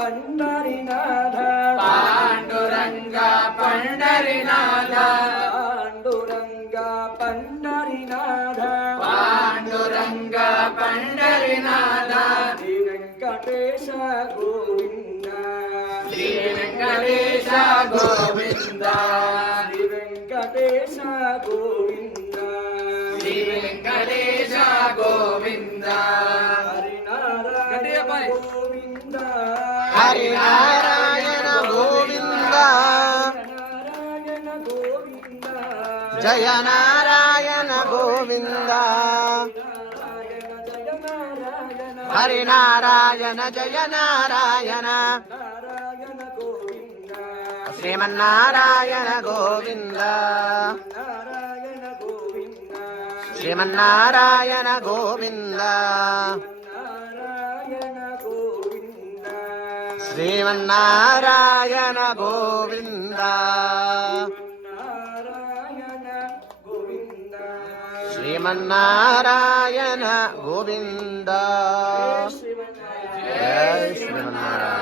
Pandharinath Panduranga Pandharinath Panduranga Pandharinath Panduranga Pandharinath Shri Venkatesha Govinda Shri Venkatesha Govinda Shri Venkatesha Govinda Shri Venkatesha Govinda Harinarayana Govinda Harinarayana Govinda Narayana Govinda Jaya Narayana Govinda Narayana Jaya Harinarayana Jaya Narayana Narayana Narayana Govinda Srimannarayana Govinda Narayana Govinda Srimannarayana Govinda Narayana Govinda Srimannarayana Govinda Narayana Govinda Srimannarayana Govinda Srimannarayana Jaya Srimannarayana.